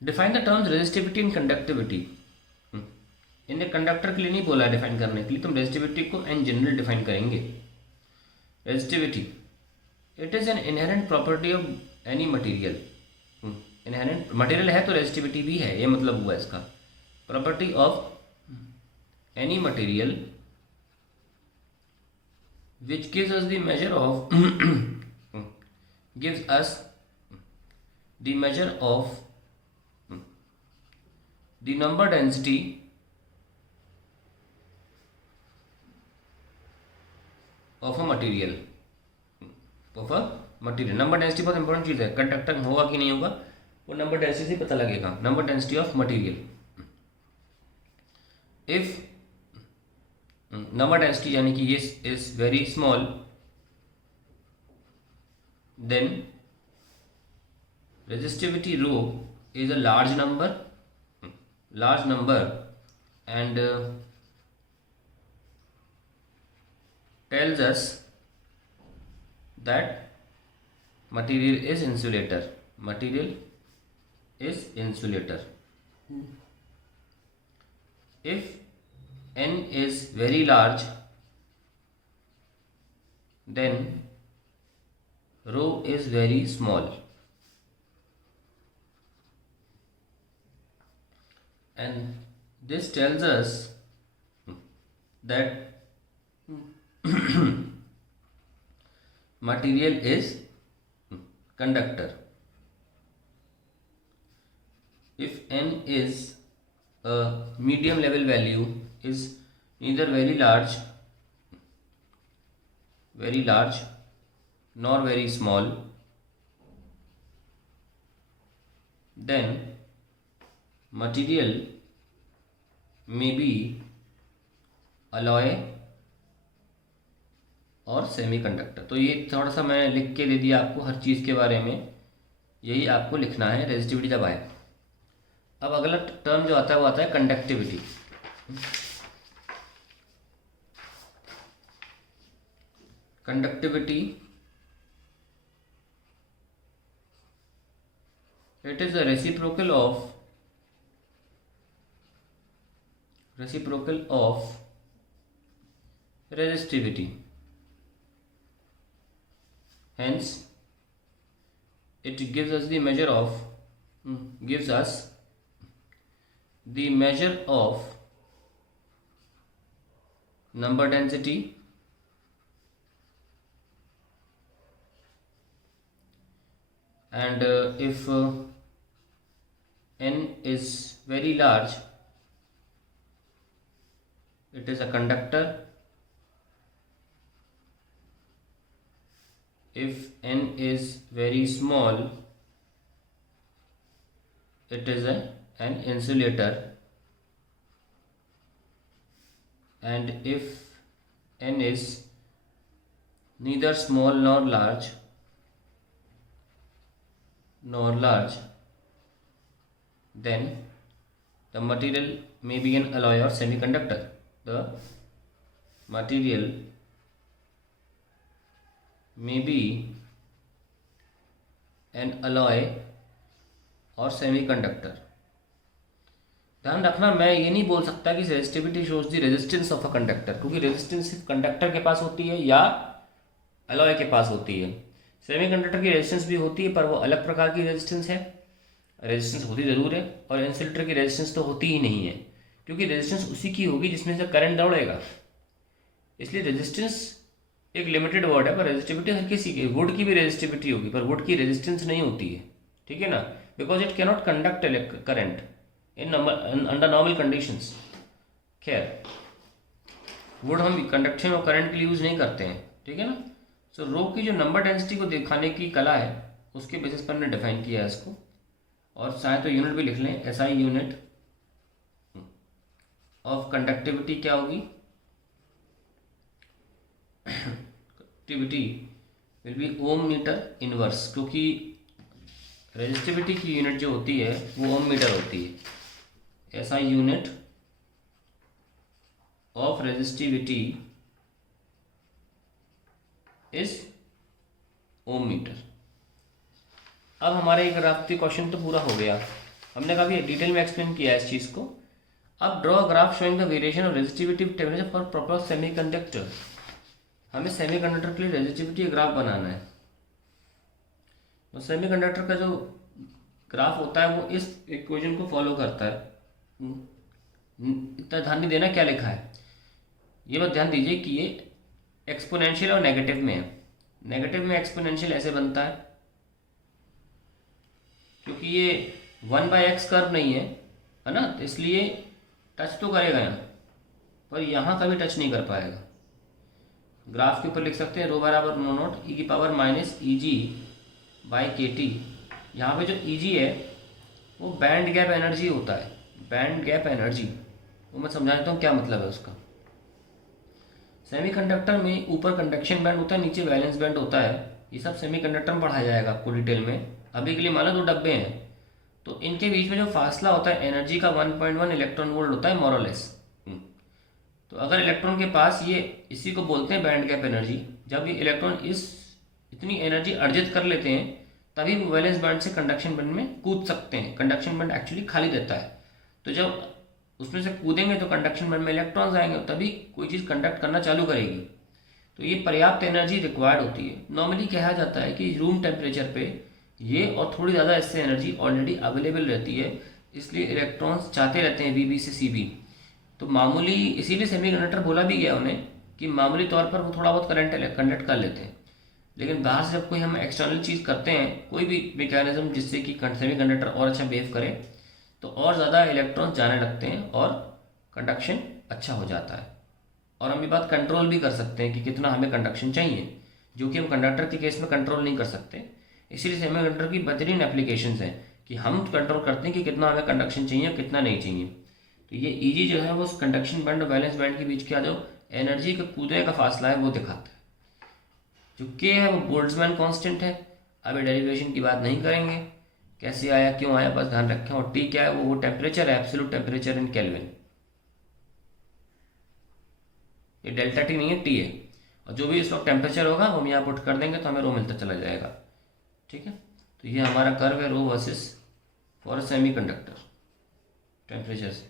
Define the terms resistivity and conductivity. इन्हें conductor के लिए नहीं बोला डिफाइन करने के लिए, तुम रेजिस्टिविटी को इन जनरल डिफाइन करेंगे। Resistivity, it is an inherent property of any material. Inherent material है तो रेजिस्टिविटी भी है, ये मतलब हुआ इसका। Property of any material which gives us the measure of gives us the measure of the number density of a material number density बहुत important चीज़ है। कंडक्टर होगा कि नहीं होगा वो नंबर डेंसिटी से पता लगेगा। Number density of material, if number density यानी कि ये is very small, then resistivity rho is a large number and tells us that material is insulator. If n is very large, then rho is very small, and this tells us that material is conductor. If n is a medium level value, is neither very large nor very small, then material may be alloy और semiconductor. तो ये थोड़ा सा मैं लिख के दे दिया आपको हर चीज़ के बारे में, यही आपको लिखना है रेजिस्टिविटी जब आए। अब अगला टर्म जो आता है वो आता है conductivity. Conductivity, it is a reciprocal of resistivity. Hence it gives us the measure of number density and if n is very large, it is a conductor. If n is very small, it is an insulator, and if n is neither small nor large, then the material may be an alloy or semiconductor. The material may be an alloy और semiconductor. ध्यान रखना, मैं ये नहीं बोल सकता कि resistivity shows the resistance of a conductor, क्योंकि रेजिस्टेंस सिर्फ कंडक्टर के पास होती है या अलॉय के पास होती है। सेमीकंडक्टर की रेजिस्टेंस भी होती है पर वो अलग प्रकार की रेजिस्टेंस है। रेजिस्टेंस होती ज़रूर है, और इंसुलेटर की रेजिस्टेंस तो होती ही नहीं है, क्योंकि रेजिस्टेंस उसी की होगी जिसमें से करंट दौड़ेगा। इसलिए रेजिस्टेंस एक लिमिटेड वर्ड है, पर रेजिस्टिविटी हर किसी की, वुड की भी रेजिस्टिविटी होगी पर वुड की रेजिस्टेंस नहीं होती है, ठीक है ना, because it cannot conduct current in under normal conditions. खैर, वुड हम कंडक्शन और करंट के लिए यूज़ नहीं करते हैं, ठीक है ना। सो रो की जो नंबर डेंसिटी को दिखाने की कला है उसके बेसिस पर हमने डिफाइन किया है इसको, और चाहे तो यूनिट भी लिख लें, एसआई यूनिट ऑफ कंडक्टिविटी क्या होगी, conductivity will be ohm metre inverse, क्योंकि रेजिस्टिविटी की यूनिट जो होती है वो ओम मीटर होती है। SI unit of resistivity is ohm metre. अब हमारे एक ग्राफ क्वेश्चन तो पूरा हो गया। हमने काफ़ी डिटेल में एक्सप्लेन किया है इस चीज़ को। अब draw graph showing the variation of resistivity temperature for proper semiconductor. हमें सेमीकंडक्टर के लिए रेजिस्टिविटी ग्राफ बनाना है। तो सेमीकंडक्टर का जो ग्राफ होता है वो इस इक्वेशन को फॉलो करता है। इतना ध्यान नहीं देना क्या लिखा है, ये बात ध्यान दीजिए कि ये एक्सपोनेंशियल और नेगेटिव में है। नेगेटिव में एक्सपोनेंशियल ऐसे बनता है क्योंकि ये 1/x कर्व नहीं है ना, तो इसलिए टच तो करेगा यहाँ, पर यहाँ कभी टच नहीं कर पाएगा। ग्राफ के ऊपर लिख सकते हैं रो बराबर नो नोट ई की power minus e g by k t. यहाँ पर जो ई जी है वो बैंड गैप एनर्जी होता है, बैंड गैप एनर्जी। वो मैं समझा देता हूँ क्या मतलब है उसका। सेमीकंडक्टर में ऊपर कंडक्शन बैंड होता है, नीचे वैलेंस बैंड होता है। ये सब सेमीकंडक्टर में पढ़ाया जाएगा आपको डिटेल में। अभी के लिए मान लो 2 डब्बे हैं, तो इनके बीच में जो फासला होता है एनर्जी का 1.1 इलेक्ट्रॉन वोल्ट होता है मोरलेस। तो अगर इलेक्ट्रॉन के पास ये, इसी को बोलते हैं बैंड गैप एनर्जी। जब ये इलेक्ट्रॉन इतनी एनर्जी अर्जित कर लेते हैं तभी वो वैलेंस बैंड से कंडक्शन बैंड में कूद सकते हैं। कंडक्शन बैंड एक्चुअली खाली देता है, तो जब उसमें से कूदेंगे तो कंडक्शन बैंड में इलेक्ट्रॉन्स आएंगे, तभी कोई चीज़ कंडक्ट करना चालू करेगी। तो ये पर्याप्त एनर्जी रिक्वायर्ड होती है। नॉर्मली कहा जाता है कि रूम टेम्परेचर पे ये और थोड़ी ज़्यादा इससे एनर्जी ऑलरेडी अवेलेबल रहती है, इसलिए इलेक्ट्रॉन्स चाहते रहते हैं वीबी से सीबी। तो मामूली, इसीलिए सेमीकंडक्टर बोला भी गया उन्हें कि मामूली तौर पर वो थोड़ा बहुत करंट कंडक्ट कर लेते हैं। लेकिन बाहर से जब कोई हम एक्सटर्नल चीज़ करते हैं, कोई भी मैकेनिज्म जिससे कि सेमीकंडक्टर और अच्छा बिहेव करे, तो और ज़्यादा इलेक्ट्रॉन्स जाने लगते हैं और कंडक्शन अच्छा हो जाता है। और हम ये बात कंट्रोल भी कर सकते हैं कि कितना हमें कंडक्शन चाहिए, जो कि हम कंडक्टर के केस में कंट्रोल नहीं कर सकते। इसीलिए सेमीकंडक्टर की बेहतरीन एप्लीकेशंस हैं कि हम कंट्रोल करते हैं कि कितना हमें कंडक्शन चाहिए और कितना नहीं चाहिए। तो ये ईजी जो है वो कंडक्शन बैंड और वैलेंस बैंड के बीच का जो एनर्जी का कूदने का फासला है वो दिखाता है। जो के है वो बोल्ट्जमैन कांस्टेंट है। अभी डेरिवेशन की बात नहीं करेंगे, कैसे आया क्यों आया, बस ध्यान रखें। और टी क्या है, वो टेम्परेचर है, एब्सोल्यूट टेम्परेचर इन केल्विन। ये डेल्टा टी नहीं है, टी है। और जो भी इस वक्त टेम्परेचर होगा वो हम यहाँ पुट कर देंगे तो हमें रो मिलता चला जाएगा। ठीक है, तो ये हमारा कर्व है रो versus for semi conductor temperature से।